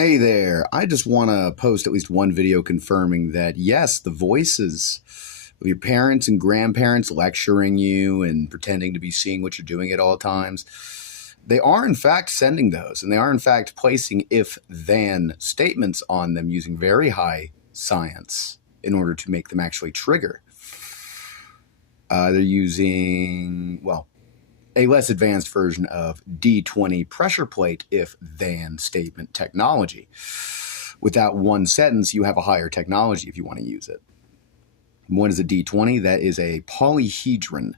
Hey there, I just want to post at least one video confirming that yes, the voices of your parents and grandparents lecturing you and pretending to be seeing what you're doing at all times, they are in fact sending those, and they are in fact placing if-then statements on them using very high science in order to make them actually trigger. They're using, well, a less advanced version of D20 pressure plate if-then statement technology. With that one sentence, you have a higher technology if you want to use it. What is a D20? That is a polyhedron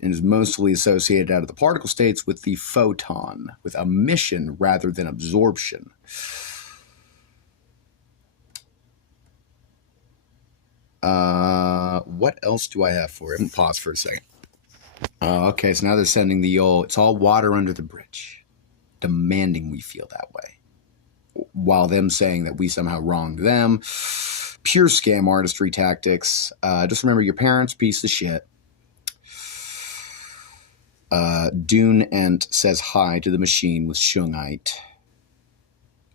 and is mostly associated out of the particle states with the photon, with emission rather than absorption. What else do I have for it? Pause for a second. Okay, so now they're sending the old, it's all water under the bridge, demanding we feel that way, while them saying that we somehow wronged them. Pure scam artistry tactics. Just remember, your parents, piece of shit. Dune Ent says hi to the machine with Shungite.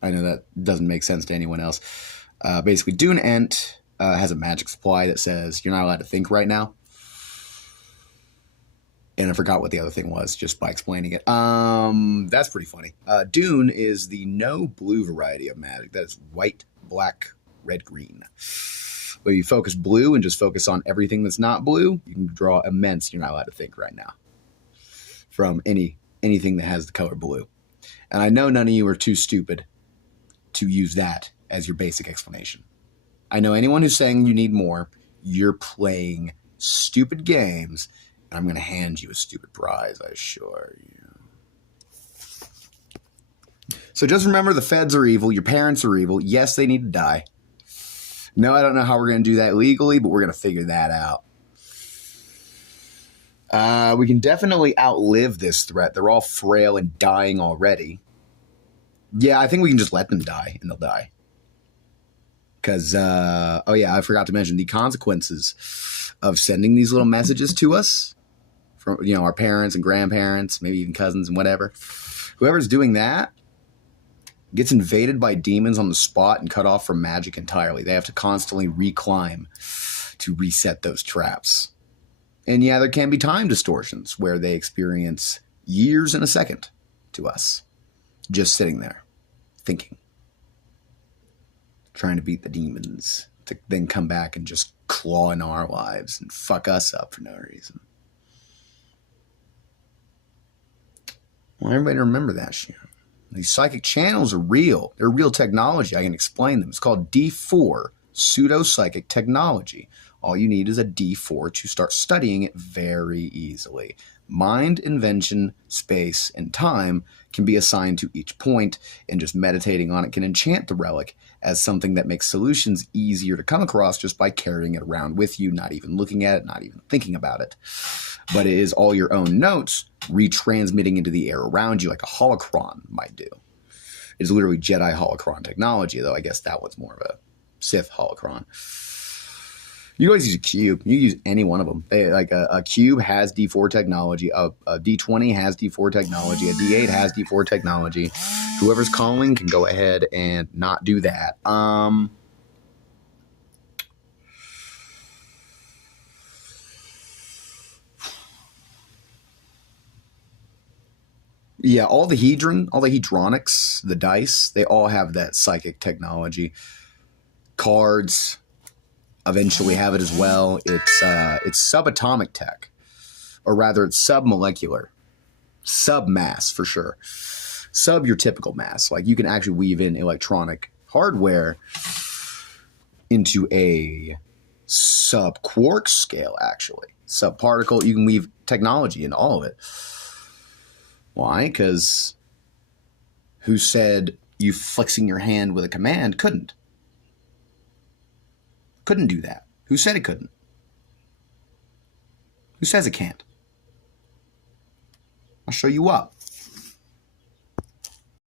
I know that doesn't make sense to anyone else. Basically, Dune Ent has a magic supply that says you're not allowed to think right now. And I forgot what the other thing was just by explaining it. That's pretty funny. Dune is the no blue variety of magic. That is white, black, red, green. Where you focus blue and just focus on everything that's not blue, you can draw immense. You're not allowed to think right now from anything that has the color blue. And I know none of you are too stupid to use that as your basic explanation. I know anyone who's saying you need more, you're playing stupid games. I'm going to hand you a stupid prize, I assure you. So just remember, the feds are evil. Your parents are evil. Yes, they need to die. No, I don't know how we're going to do that legally, but we're going to figure that out. We can definitely outlive this threat. They're all frail and dying already. Yeah, I think we can just let them die, and they'll die. Because, oh yeah, I forgot to mention the consequences of sending these little messages to us. From, you know, our parents and grandparents, maybe even cousins and whatever. Whoever's doing that gets invaded by demons on the spot and cut off from magic entirely. They have to constantly reclimb to reset those traps. And yeah, there can be time distortions where they experience years in a second to us. Just sitting there, thinking. Trying to beat the demons. To then come back and just claw into our lives and fuck us up for no reason. Well, everybody remember that shit. These psychic channels are real. They're real technology. I can explain them. It's called D4, pseudo-psychic technology. All you need is a D4 to start studying it very easily. Mind, invention, space, and time can be assigned to each point, and just meditating on it can enchant the relic as something that makes solutions easier to come across just by carrying it around with you, not even looking at it, not even thinking about it. But it is all your own notes retransmitting into the air around you like a holocron might do. It is literally Jedi holocron technology, though I guess that one's more of a Sith holocron. You always use a cube. You use any one of them. Like a cube has D4 technology. A D20 has D4 technology. A D8 has D4 technology. Whoever's calling can go ahead and not do that. Yeah, all the hedronics, the dice, they all have that psychic technology. Cards eventually have it as well. It's subatomic tech, or rather it's submolecular, submass for sure. Sub your typical mass. Like you can actually weave in electronic hardware into a sub-quark scale, actually. Subparticle, you can weave technology in all of it. Why? Because who said you flexing your hand with a command couldn't? Couldn't do that. Who said it couldn't? Who says it can't? I'll show you up.